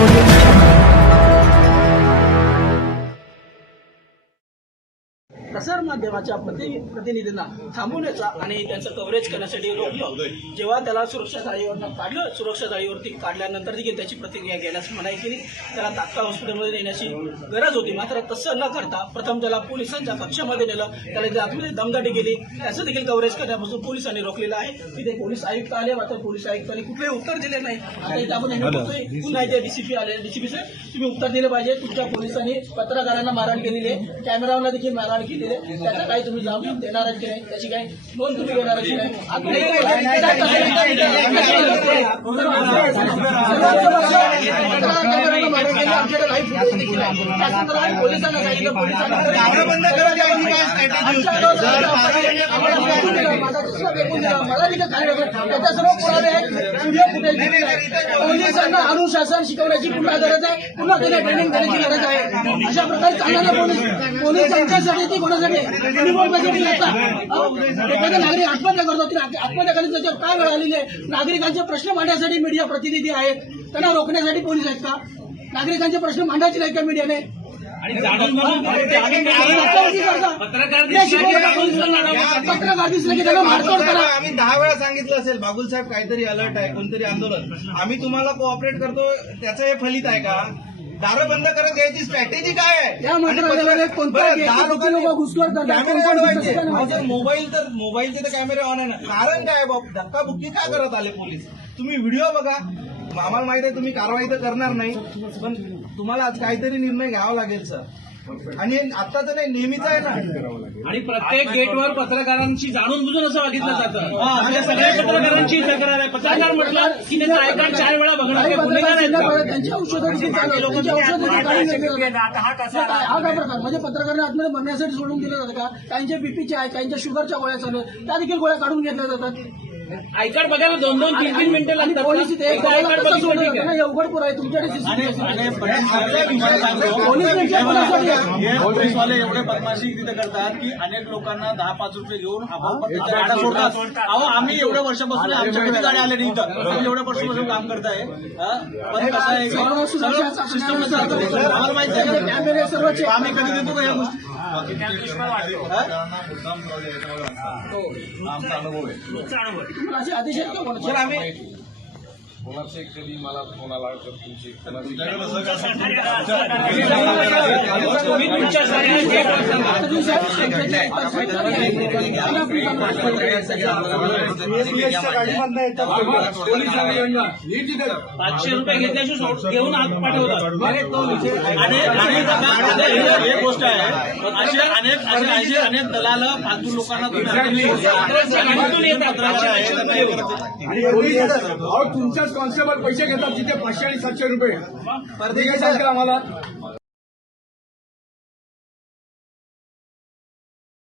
audio jungle. प्रसार माध्यमाच्या प्रति प्रतिनिधींना थांबवण्याचा आणि त्यांचं कव्हरेज करण्यासाठी रोखलं. जेव्हा त्याला सुरक्षा जाळीवरनं काढलं सुरक्षा जाळीवरती काढल्यानंतर देखील त्याची प्रतिक्रिया घेण्यास मनाई केली. त्याला तात्काळ हॉस्पिटलमध्ये नेण्याची गरज होती. मात्र तसं न करता प्रथम त्याला पोलिसांच्या कक्षामध्ये नेलं. त्याला आतमध्ये दमदाटी केली. त्याचं देखील कव्हरेज करण्यापासून पोलिसांनी रोखलेलं आहे. तिथे पोलीस आयुक्त आले. मात्र पोलीस आयुक्तांनी कुठलंही उत्तर दिले नाही. आता इथे आपण बघतोय पुन्हा इथे डीसीपी आले. डीसीपी साहेब तुम्ही उत्तर दिलं पाहिजे. तुमच्या पोलिसांनी पत्रकारांना मारहाण केलेली आहे. कॅमेराला देखील मारहाण केलेली आहे त्याचा काही तुम्ही जामीन देणार आहेत की नाही त्याची काही नोंद तुम्ही घेणार आहेत की नाही केली, आमच्याकडे फुटेज देखील. आहे. पोलिसांना सांगितलं माझा दुसरा फेकून दिला, मला त्याच्या सर्व पुरावे आहेत. अनुशासन शिकवण्याची पुन्हा गरज आहे. पुन्हा त्यांना ट्रेनिंग देण्याची गरज आहे. अशा प्रकारे चालणारे पोलीस पोलीस त्यांच्यासाठी ती कोणासाठी नसतात एखादा नागरिक आत्महत्या करतो. ती आत्महत्या करण्याची त्याच्यावर काय वेळ आलेली आहे? नागरिकांचे प्रश्न मांडण्यासाठी मीडिया प्रतिनिधी आहेत. त्यांना रोखण्यासाठी पोलीस आहेत का? नागरिकांचे प्रश्न मांडायचे नाहीत का मीडियाने? पत्रकार दिसले की त्यांना मारतोड करा. आम्ही दहा वेळा सांगितलं असेल बाबुल साहेब काहीतरी अलर्ट आहे कोणतरी आंदोलन. आम्ही तुम्हाला कोऑपरेट करतो त्याचं हे फलित आहे का? दारं बंद करत घ्यायची स्ट्रॅटेजी काय आहे या मंत्रालयामध्ये आणि कोणत्या लोकं घुसखोर मोबाईल तर मोबाईलचे तर कॅमेरे ऑन आहे ना. कारण काय बाप धक्काबुक्की का करत आले पोलीस? तुम्ही व्हिडिओ बघा. आम्हाला माहीत आहे तुम्ही कारवाई तर करणार नाही. पण तुम्हाला आज काहीतरी निर्णय घ्यावा लागेल सर आणि आता तर नाही नेहमीच आहे ना. आणि प्रत्येक गेटवर पत्रकारांची जाणून बुजून असं वागितलं जातं. आमच्या सगळ्या पत्रकारांची तक्रार आहे. पत्रकार म्हटलं की त्याचा आयकार चार वेळा बघणार काही काही गुन्हेगार आहेत पत्रकार का? त्यांची औषधं देखील चालू आहेत. त्यांची औषधं देखील काढून घेतली जातात. हा काय हा काय प्रकार म्हणजे पत्रकारांना आतमध्ये भरण्यासाठी सोडून दिलं जातं का? काहींच्या बीपीच्या आहेत काहींच्या शुगरच्या गोळ्या चालू आहेत. त्या देखील गोळ्या काढून घेतल्या जातात. आयकार बघायला दोन दोन तीन तीन मिनिटं लागतात गोळ्याला कसं बघितलं ठीक? आहे. आहे तुमच्याकडे पोलीसवाले एवढे बदमाशी तिथे करतात की अनेक लोकांना दहा पाच रुपये घेऊन गाड्या सोडतात. अहो आम्ही एवढ्या वर्षापासून आमच्या किती गाड्या आल्या नाही इथं एवढ्या वर्षापासून काम करताय. हा? पण कसं आहे सर्व सिस्टम आम्हाला माहिती आहे? कॅमेरे सर्वचे आम्ही कधी देतो का या गोष्टी? हा? तुम्हाला असे आदेश आहेत का कोणाचे? कधी मला फोन आला तर तुमची तुमच्या पाचशे रुपये घेतल्याशी घेऊन आत हे- हे गोष्ट आहे असे अनेक असे अनेक दलाल फालतू लोकांना तुम्ही कॉन्स्टेबल पैसे घेतात तिथे पाचशे आणि सातशे रुपये. आम्हाला.